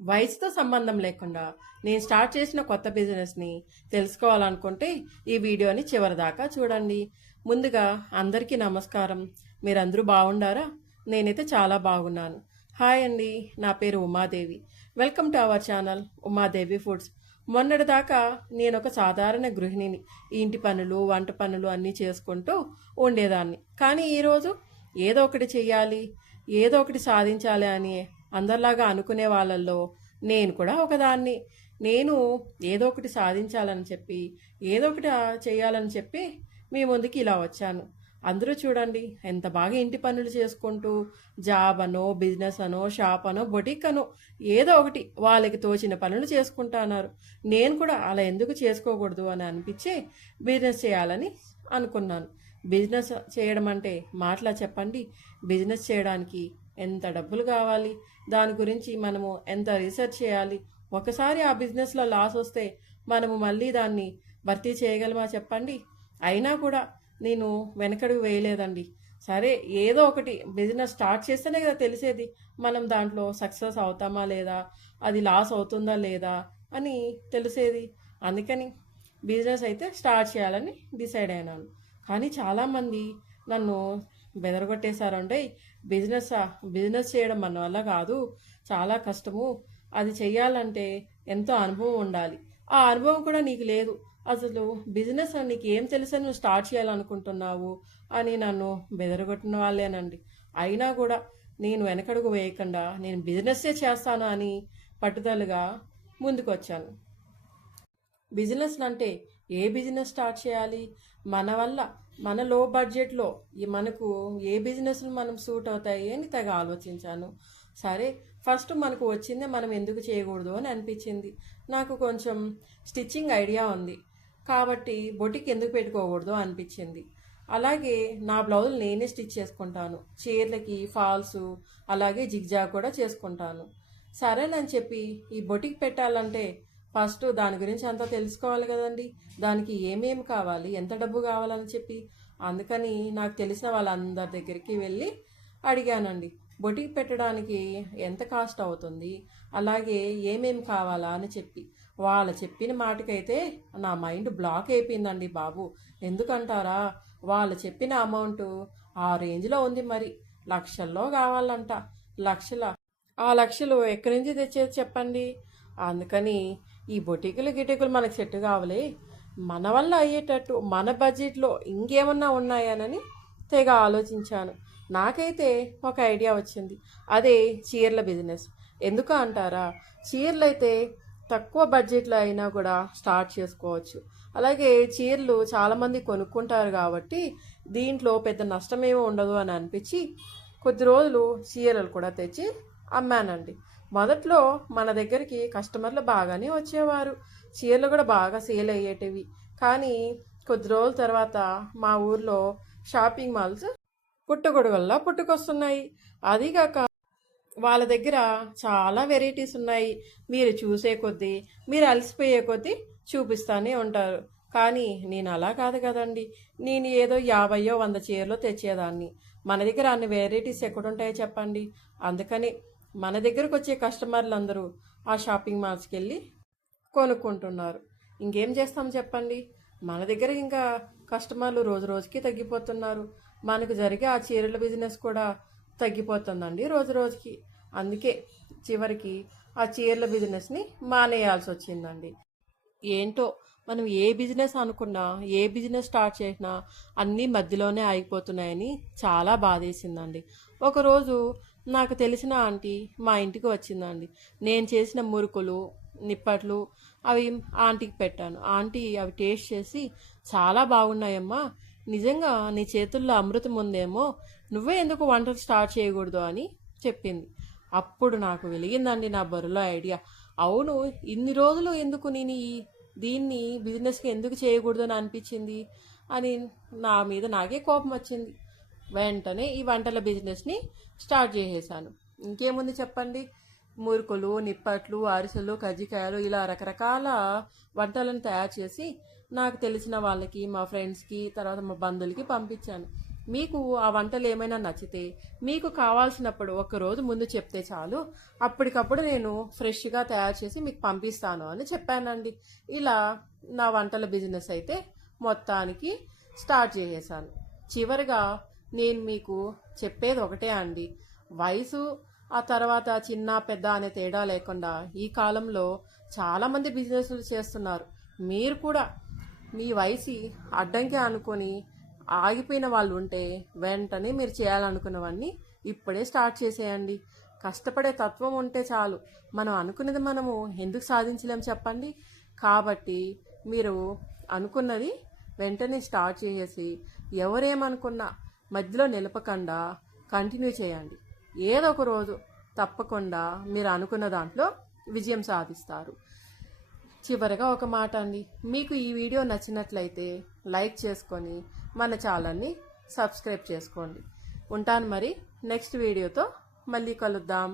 వయసుతో సంబంధం లేకుండా నేను స్టార్ట్ చేసిన కొత్త బిజినెస్ని తెలుసుకోవాలనుకుంటే ఈ వీడియోని చివరిదాకా చూడండి. ముందుగా అందరికీ నమస్కారం. మీరందరూ బాగుండారా? నేనైతే చాలా బాగున్నాను. హాయ్ అండి, నా పేరు Umadevi. Welcome to our channel Umadevi foods. మొన్నటిదాకా నేను ఒక సాధారణ గృహిణిని. ఇంటి పనులు, వంట పనులు అన్నీ చేసుకుంటూ ఉండేదాన్ని. కానీ ఈరోజు ఏదో ఒకటి చెయ్యాలి, ఏదో ఒకటి సాధించాలి అని అందరిలాగా అనుకునే వాళ్ళల్లో నేను కూడా ఒకదాన్ని. నేను ఏదో ఒకటి సాధించాలని చెప్పి, ఏదో ఒకటి చేయాలని చెప్పి మీ ముందుకి ఇలా వచ్చాను. అందరూ చూడండి ఎంత బాగా ఇంటి పనులు చేసుకుంటూ జాబ్ అనో, బిజినెస్ అనో, షాప్ అనో, బొటిక్ అనో ఏదో ఒకటి వాళ్ళకి తోచిన పనులు చేసుకుంటున్నారు. నేను కూడా అలా ఎందుకు చేసుకోకూడదు అని అనిపించి బిజినెస్ చేయాలని అనుకున్నాను. బిజినెస్ చేయడం అంటే మాటలా చెప్పండి. బిజినెస్ చేయడానికి ఎంత డబ్బులు కావాలి, దాని గురించి మనము ఎంత రీసెర్చ్ చేయాలి, ఒకసారి ఆ బిజినెస్లో లాస్ వస్తే మనము మళ్ళీ దాన్ని భర్తీ చేయగలమా చెప్పండి. అయినా కూడా నేను వెనకడుగు వేయలేదండి. సరే ఏదో ఒకటి బిజినెస్ స్టార్ట్ చేస్తేనే కదా తెలిసేది మనం దాంట్లో సక్సెస్ అవుతామా లేదా, అది లాస్ అవుతుందా లేదా అని తెలిసేది. అందుకని బిజినెస్ అయితే స్టార్ట్ చేయాలని డిసైడ్ అయినాను. కానీ చాలామంది నన్ను బెదరగొట్టేశారంటే, బిజినెస్ బిజినెస్ చేయడం మన వల్ల కాదు, చాలా కష్టము, అది చెయ్యాలంటే ఎంతో అనుభవం ఉండాలి, ఆ అనుభవం కూడా నీకు లేదు, అసలు బిజినెస్ నీకు ఏం తెలుసని నువ్వు స్టార్ట్ చేయాలనుకుంటున్నావు అని నన్ను బెదరగొట్టిన వాళ్ళేనండి. అయినా కూడా నేను వెనకడుగు వేయకుండా నేను బిజినెస్సే చేస్తాను అని పట్టుదలగా ముందుకు వచ్చాను. బిజినెస్ అంటే ఏ బిజినెస్ స్టార్ట్ చేయాలి, మన వల్ల మన లో బడ్జెట్లో మనకు ఏ బిజినెస్లు మనం సూట్ అవుతాయి అని తెగ ఆలోచించాను. సరే ఫస్ట్ మనకు వచ్చిందే మనం ఎందుకు చేయకూడదు అని అనిపించింది. నాకు కొంచెం స్టిచ్చింగ్ ఐడియా ఉంది కాబట్టి బొటిక్ ఎందుకు పెట్టుకోకూడదు అనిపించింది. అలాగే నా బ్లౌజులు నేనే స్టిచ్ చేసుకుంటాను, చీరలకి ఫాల్స్ అలాగే జిగ్జా కూడా చేసుకుంటాను. సరేనని చెప్పి ఈ బొటిక్ పెట్టాలంటే ఫస్ట్ దాని గురించి అంతా తెలుసుకోవాలి కదండి. దానికి ఏమేమి కావాలి, ఎంత డబ్బు కావాలని చెప్పి అందుకని నాకు తెలిసిన వాళ్ళందరి దగ్గరికి వెళ్ళి అడిగానండి. బొటిక్ పెట్టడానికి ఎంత కాస్ట్ అవుతుంది, అలాగే ఏమేమి కావాలా అని చెప్పి వాళ్ళు చెప్పిన మాటకైతే నా మైండ్ బ్లాక్ అయిపోయిందండి బాబు. ఎందుకంటారా, వాళ్ళు చెప్పిన అమౌంట్ ఆ రేంజ్లో ఉంది. మరి లక్షల్లో కావాలంట, లక్షల. ఆ లక్షలు ఎక్కడి నుంచి తెచ్చేది చెప్పండి. అందుకని ఈ బొటికులు గిటికులు మనకు సెట్ కావాలి, మన వల్ల అయ్యేటట్టు మన బడ్జెట్లో ఇంకేమన్నా ఉన్నాయనని తెగ ఆలోచించాను. నాకైతే ఒక ఐడియా వచ్చింది, అదే చీరల బిజినెస్. ఎందుకు అంటారా, చీరలు అయితే తక్కువ బడ్జెట్లో అయినా కూడా స్టార్ట్ చేసుకోవచ్చు. అలాగే చీరలు చాలామంది కొనుక్కుంటారు కాబట్టి దీంట్లో పెద్ద నష్టమేమీ ఉండదు అని అనిపించి కొద్ది రోజులు చీరలు కూడా తెచ్చి అమ్మానండి. మొదట్లో మన దగ్గరికి కస్టమర్లు బాగానే వచ్చేవారు, చీరలు కూడా బాగా సేల్ అయ్యేటివి. కానీ కొద్ది రోజుల తర్వాత మా ఊర్లో షాపింగ్ మాల్స్ పుట్టుగొడుగుల్లా పుట్టుకొస్తున్నాయి. అదిగాక వాళ్ళ దగ్గర చాలా వెరైటీస్ ఉన్నాయి. మీరు చూసే కొద్దీ, మీరు అలసిపోయే కొద్దీ చూపిస్తూనే ఉంటారు. కానీ నేను అలా కాదు కదండి. నేను ఏదో 50 100 చీరలు తెచ్చేదాన్ని. మన దగ్గర అన్ని వెరైటీస్ ఎక్కడుంటాయో చెప్పండి. అందుకని మన దగ్గరకు వచ్చే కస్టమర్లు అందరూ ఆ షాపింగ్ మాల్స్కి వెళ్ళి కొనుక్కుంటున్నారు. ఇంకేం చేస్తాం చెప్పండి. మన దగ్గర ఇంకా కస్టమర్లు రోజు రోజుకి తగ్గిపోతున్నారు. మనకు జరిగే ఆ చీరల బిజినెస్ కూడా తగ్గిపోతుందండి రోజు రోజుకి. అందుకే చివరికి ఆ చీరల బిజినెస్ని మానేయాల్సి వచ్చిందండి. ఏంటో మనం ఏ బిజినెస్ అనుకున్నా, ఏ బిజినెస్ స్టార్ట్ చేసినా అన్నీ మధ్యలోనే ఆగిపోతున్నాయని చాలా బాధేసిందండి. ఒకరోజు నాకు తెలిసిన ఆంటీ మా ఇంటికి వచ్చిందండి. నేను చేసిన మురుకులు, నిప్పట్లు అవి ఆంటీకి పెట్టాను. ఆంటీ అవి టేస్ట్ చేసి చాలా బాగున్నాయమ్మా, నిజంగా నీ చేతుల్లో అమృతం ఉందేమో, నువ్వే ఎందుకు వంటలు స్టార్ట్ చేయకూడదు అని చెప్పింది. అప్పుడు నాకు వెలిగిందండి నా బరులో ఐడియా. అవును, ఇన్ని రోజులు ఎందుకు నేను దీన్ని బిజినెస్కి ఎందుకు చేయకూడదు అని అనిపించింది అని నా మీద నాకే కోపం వచ్చింది. వెంటనే ఈ వంటల బిజినెస్ని స్టార్ట్ చేసేసాను. ఇంకేముంది చెప్పండి, మురుకులు, నిప్పట్లు, అరిసెలు, కజ్జికాయలు ఇలా రకరకాల వంటలను తయారు చేసి నాకు తెలిసిన వాళ్ళకి, మా ఫ్రెండ్స్కి, తర్వాత మా బంధువులకి పంపించాను. మీకు ఆ వంటలు ఏమైనా నచ్చితే మీకు కావాల్సినప్పుడు ఒక రోజు ముందు చెప్తే చాలు, అప్పటికప్పుడు నేను ఫ్రెష్గా తయారు చేసి మీకు పంపిస్తాను అని చెప్పానండి. ఇలా నా వంటల బిజినెస్ అయితే మొత్తానికి స్టార్ట్ చేసేసాను. చివరిగా నేను మీకు చెప్పేది ఒకటే అండి, వయసు ఆ తర్వాత చిన్న పెద్ద అనే తేడా లేకుండా ఈ కాలంలో చాలామంది బిజినెస్లు చేస్తున్నారు. మీరు కూడా మీ వయసు అడ్డంకి అనుకొని ఆగిపోయిన వాళ్ళు ఉంటే వెంటనే మీరు చేయాలనుకున్నవన్నీ ఇప్పుడే స్టార్ట్ చేసేయండి. కష్టపడే తత్వం ఉంటే చాలు, మనం అనుకున్నది మనము ఎందుకు సాధించలేం చెప్పండి. కాబట్టి మీరు అనుకున్నది వెంటనే స్టార్ట్ చేసేసి ఎవరేమనుకున్నా మధ్యలో నిలపకుండా కంటిన్యూ చేయండి. ఏదో ఒక రోజు తప్పకుండా మీరు అనుకున్న దాంట్లో విజయం సాధిస్తారు. చివరగా ఒక మాట అండి, మీకు ఈ వీడియో నచ్చినట్లయితే లైక్ చేసుకొని మన ఛానల్ని సబ్స్క్రైబ్ చేసుకోండి. ఉంటాను మరి, నెక్స్ట్ వీడియోతో మళ్ళీ కలుద్దాం.